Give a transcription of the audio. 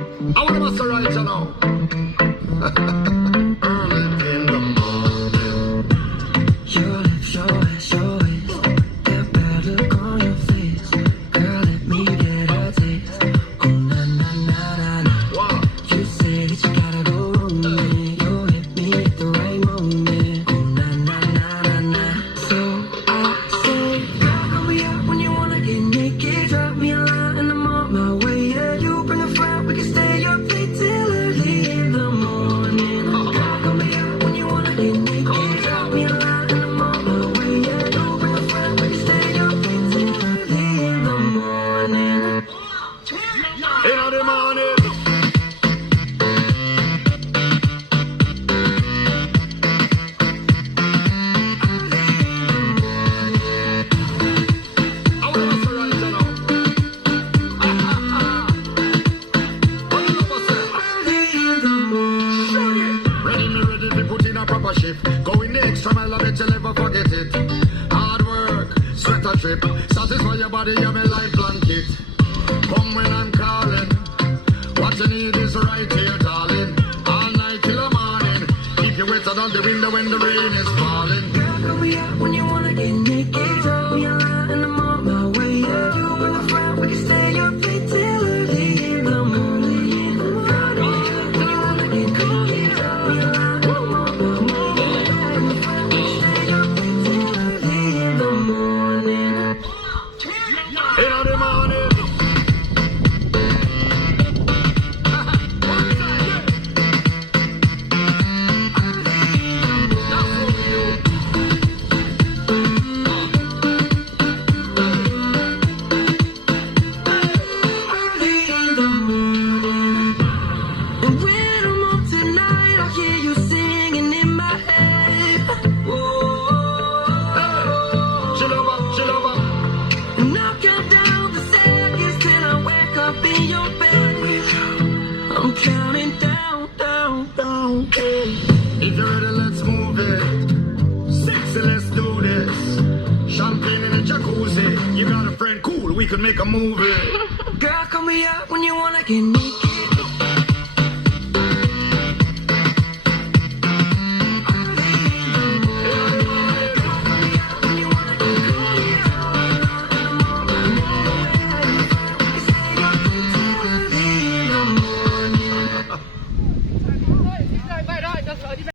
I want to bust the right, you know. Early in the morning. Your lips, your ass, your waist. That bad look on your face. Girl, let me get a taste. Oh, na, na, na, na, na. Wow. You say that you gotta go home, man. You hit me at the right moment. Oh, na, na, na, na, na. So I say, girl, call me up when you wanna get naked. Drop me a line and I'm on my way. Yeah, you bring a friend, we can stay up late till early in the morning. Girl, call me up when you wanna get naked. Drop me a line and I'm on my way. Yeah, you bring a friend, we can stay up late till early in the morning. In the morning. I want to bust the right, you know. What you gonna say? Early in the morning. Ready, me ready to put in a proper shift. Going the extra mile, I bet you'll never forget it. Hard work, sweat a trip. Satisfy your body, you're my life blanket. Come when I'm calling. What you need is right here, darling. All night till the morning. Keep you wetter than the window when the rain is falling. Girl, call me up when you wanna get naked. Drop me a line and I'm on my way. Yeah, you bring a friend, we can stay up late till early in the morning. When you wanna get naked, drop me a line and I'm on my way. Yeah, you bring a friend, we can stay up late till early in the morning. In the morning. Early in the morning. And when I'm home tonight, I hear you singing in my head. Oh, Chill over, chill over. and I'll count down the seconds till I wake up in your bed. I'm counting down, down, down, down. If you're ready, let's move it. Sexy, let's do this. Champagne in a jacuzzi. You got a friend, cool, we could make a movie. Girl, call me up when you wanna get naked.